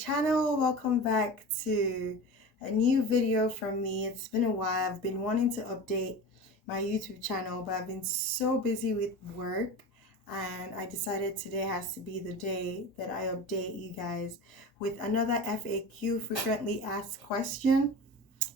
channel. Welcome back to a new video from me. It's been a while. I've been wanting to update my YouTube channel, but I've been so busy with work, and I decided today has to be the day that I update you guys with another FAQ, frequently asked question.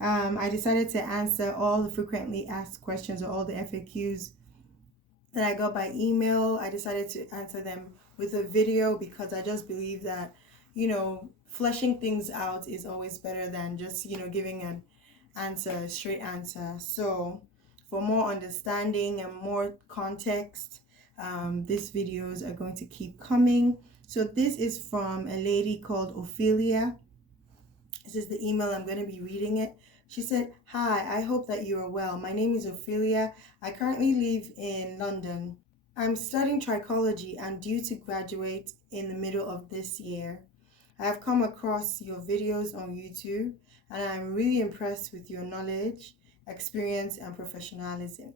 I decided to answer all the frequently asked questions, or all the FAQs that I got by email. I decided to answer them with a video because I just believe that, fleshing things out is always better than just, giving an answer, a straight answer. So for more understanding and more context, these videos are going to keep coming. So this is from a lady called Ophelia. This is the email. I'm going to be reading it. She said, "Hi, I hope that you are well. My name is Ophelia. I currently live in London. I'm studying trichology and due to graduate in the middle of this year. I have come across your videos on YouTube and I'm really impressed with your knowledge, experience, and professionalism."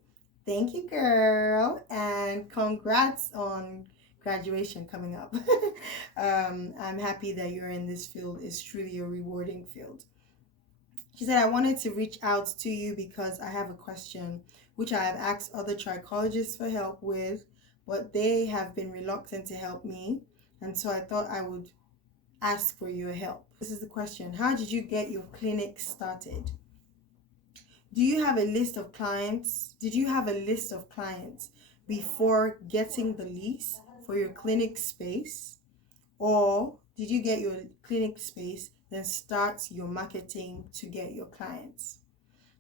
Thank you, girl, and congrats on graduation coming up. I'm happy that you're in this field. It's truly a rewarding field. She said, "I wanted to reach out to you because I have a question which I have asked other trichologists for help with, but they have been reluctant to help me. And so I thought I would ask for your help." This is the question. How did you get your clinic started? Do you have a list of clients? Did you have a list of clients before getting the lease for your clinic space? Or did you get your clinic space, then start your marketing to get your clients?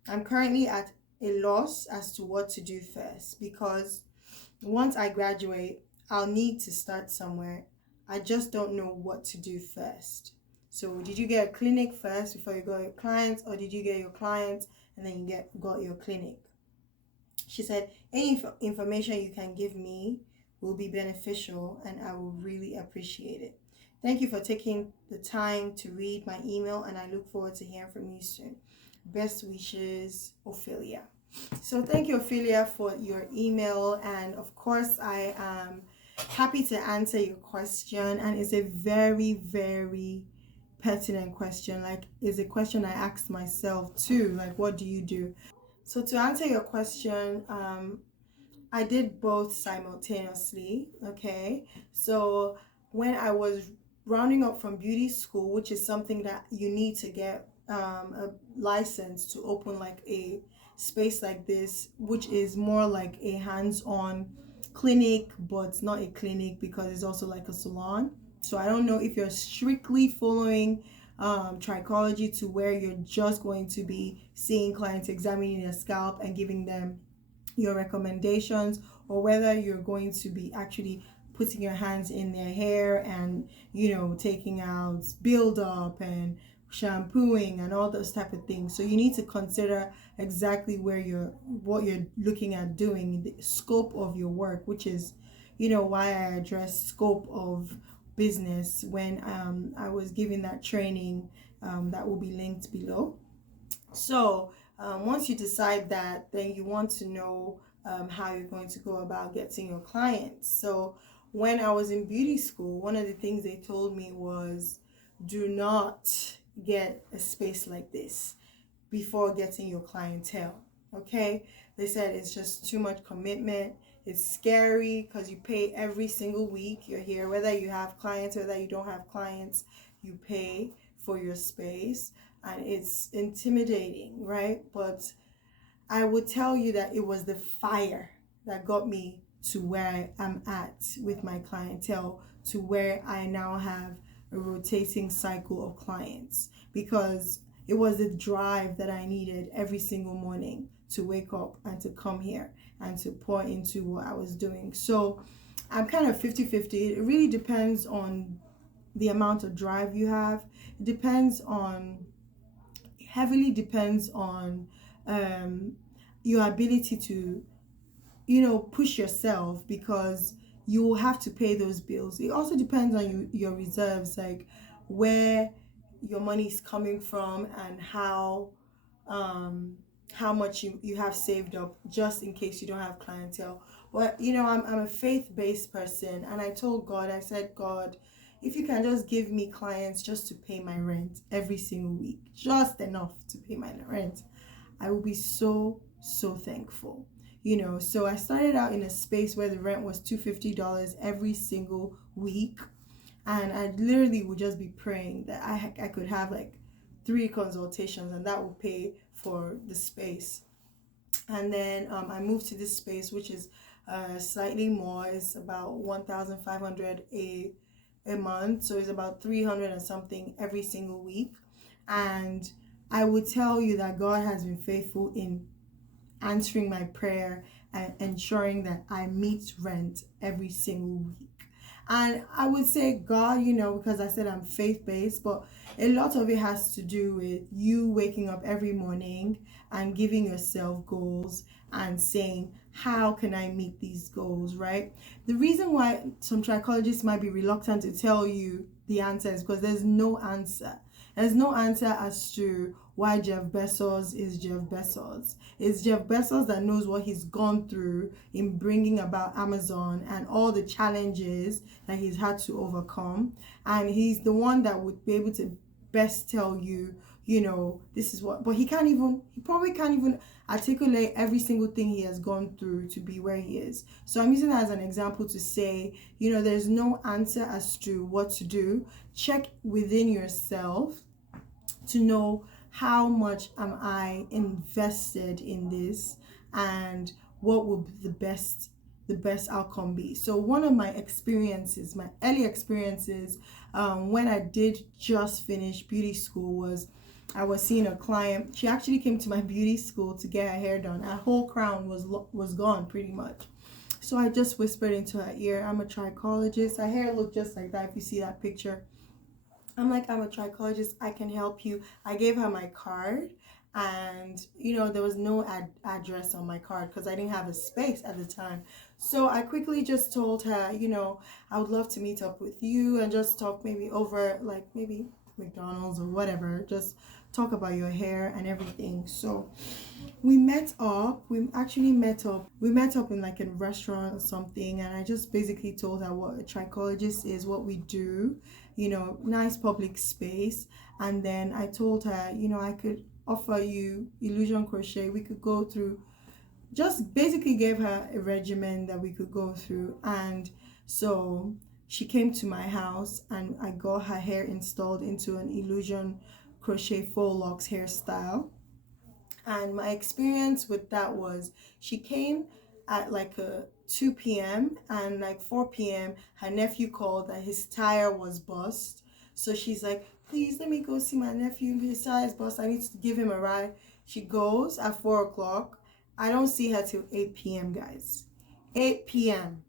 I'm currently at a loss as to what to do first, because once I graduate, I'll need to start somewhere. I just don't know what to do first. So did you get a clinic first before you got your clients, or did you get your clients and then you got your clinic? She said, "Any information you can give me will be beneficial and I will really appreciate it. Thank you for taking the time to read my email and I look forward to hearing from you soon. Best wishes, Ophelia." So thank you, Ophelia, for your email, and of course I am happy to answer your question, and it's a very, very pertinent question. Like, it's a question I asked myself too, like, what do you do? So to answer your question, I did both simultaneously. Okay, so when I was rounding up from beauty school, which is something that you need to get a license to open like a space like this, which is more like a hands-on clinic, but not a clinic because it's also like a salon. So I don't know if you're strictly following trichology to where you're just going to be seeing clients, examining their scalp and giving them your recommendations, or whether you're going to be actually putting your hands in their hair and taking out build up and shampooing and all those type of things. So you need to consider exactly what you're looking at doing, the scope of your work, which is why I address scope of business when I was giving that training that will be linked below. So once you decide that, then you want to know how you're going to go about getting your clients. So when I was in beauty school, one of the things they told me was, do not get a space like this before getting your clientele. Okay, they said it's just too much commitment. It's scary because you pay every single week. You're here, whether you have clients, whether you don't have clients, you pay for your space, and it's intimidating, right? But I would tell you that it was the fire that got me to where I am at with my clientele, to where I now have a rotating cycle of clients, because it was the drive that I needed every single morning to wake up and to come here and to pour into what I was doing. So I'm kind of 50-50. It really depends on the amount of drive you have. It heavily depends on your ability to push yourself, because you will have to pay those bills. It also depends on your reserves, like where your money is coming from and how much you have saved up just in case you don't have clientele. But I'm a faith-based person, and I told God, I said, "God, if you can just give me clients just to pay my rent every single week, just enough to pay my rent, I will be so, so thankful. So I started out in a space where the rent was $250 every single week. And I literally would just be praying that I could have like 3 consultations, and that would pay for the space. And then I moved to this space, which is slightly more. It's about 1,500 a month, so it's about 300 and something every single week. And I would tell you that God has been faithful in answering my prayer and ensuring that I meet rent every single week. And I would say God, because I said I'm faith-based, but a lot of it has to do with you waking up every morning and giving yourself goals and saying, how can I meet these goals, right? The reason why some trichologists might be reluctant to tell you the answer is because there's no answer. There's no answer as to why Jeff Bezos is Jeff Bezos. It's Jeff Bezos that knows what he's gone through in bringing about Amazon and all the challenges that he's had to overcome. And he's the one that would be able to best tell you, this is what, but he probably can't even articulate every single thing he has gone through to be where he is. So I'm using that as an example to say, there's no answer as to what to do. Check within yourself to know how much am I invested in this, and what will the best outcome be. So one of my experiences, my early experiences, when I did just finish beauty school, was I was seeing a client. She actually came to my beauty school to get her hair done. Her whole crown was gone pretty much. So I just whispered into her ear, I'm a trichologist. Her hair looked just like that if you see that picture. I'm like, I'm a trichologist, I can help you. I gave her my card, and there was no address on my card because I didn't have a space at the time. So I quickly just told her, I would love to meet up with you and just talk maybe over, like maybe McDonald's or whatever, just talk about your hair and everything. So we met up. We met up in like a restaurant or something, and I just basically told her what a trichologist is, what we do, nice public space. And then I told her, I could offer you illusion crochet. We could go through, just basically gave her a regimen that we could go through. And so she came to my house and I got her hair installed into an illusion crochet faux locks hairstyle. And my experience with that was, she came at like a 2 p.m. and like 4 p.m. her nephew called that his tire was bust. So she's like, please let me go see my nephew, his tire is bust, I need to give him a ride. She goes at 4 o'clock. I don't see her till 8 p.m. guys. 8 p.m.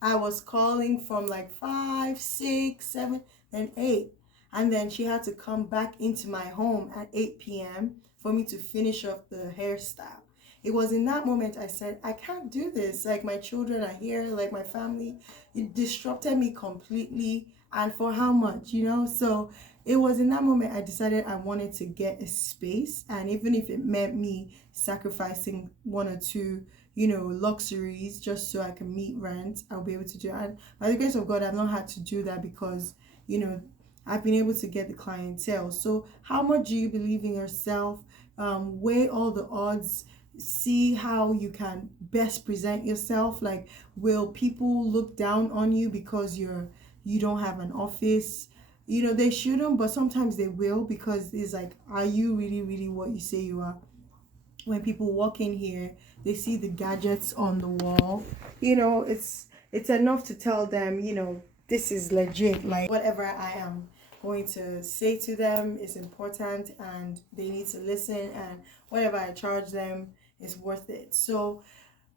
I was calling from like 5, 6, 7, then 8. And then she had to come back into my home at 8 p.m. for me to finish up the hairstyle. It was in that moment I said, I can't do this. Like, my children are here, like my family. It disrupted me completely. And for how much, So it was in that moment I decided I wanted to get a space. And even if it meant me sacrificing 1 or 2, luxuries just so I can meet rent, I'll be able to do it. And by the grace of God, I've not had to do that because, I've been able to get the clientele. So how much do you believe in yourself? Weigh all the odds. See how you can best present yourself. Like, will people look down on you because you don't have an office? They shouldn't, but sometimes they will, because it's like, are you really, really what you say you are? When people walk in here, they see the gadgets on the wall. It's enough to tell them, this is legit. Like, whatever I am going to say to them is important, and they need to listen, and whatever I charge them is worth it. So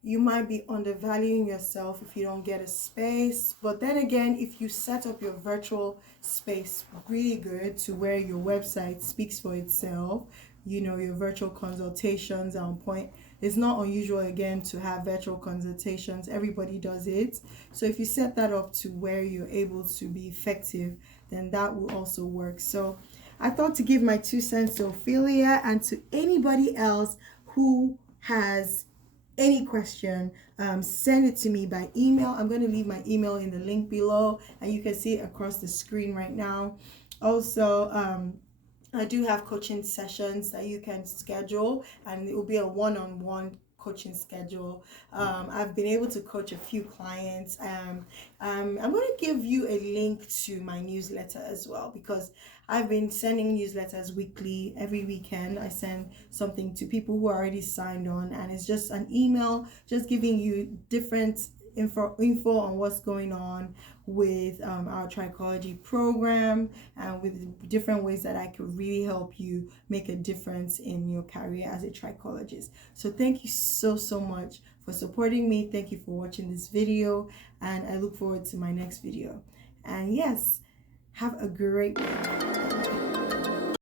you might be undervaluing yourself if you don't get a space. But then again, if you set up your virtual space really good to where your website speaks for itself, your virtual consultations are on point. It's not unusual, again, to have virtual consultations. Everybody does it. So if you set that up to where you're able to be effective, then that will also work. So I thought to give my 2 cents to Ophelia and to anybody else who has any question, send it to me by email. I'm going to leave my email in the link below, and you can see it across the screen right now. Also, I do have coaching sessions that you can schedule, and it will be a one-on-one coaching schedule. I've been able to coach a few clients. I'm going to give you a link to my newsletter as well, because I've been sending newsletters weekly. Every weekend, I send something to people who are already signed on, and it's just an email just giving you different info on what's going on with our Trichology program, and with different ways that I could really help you make a difference in your career as a trichologist. So thank you so much for supporting me. Thank you for watching this video, and I look forward to my next video. And yes, have a great day.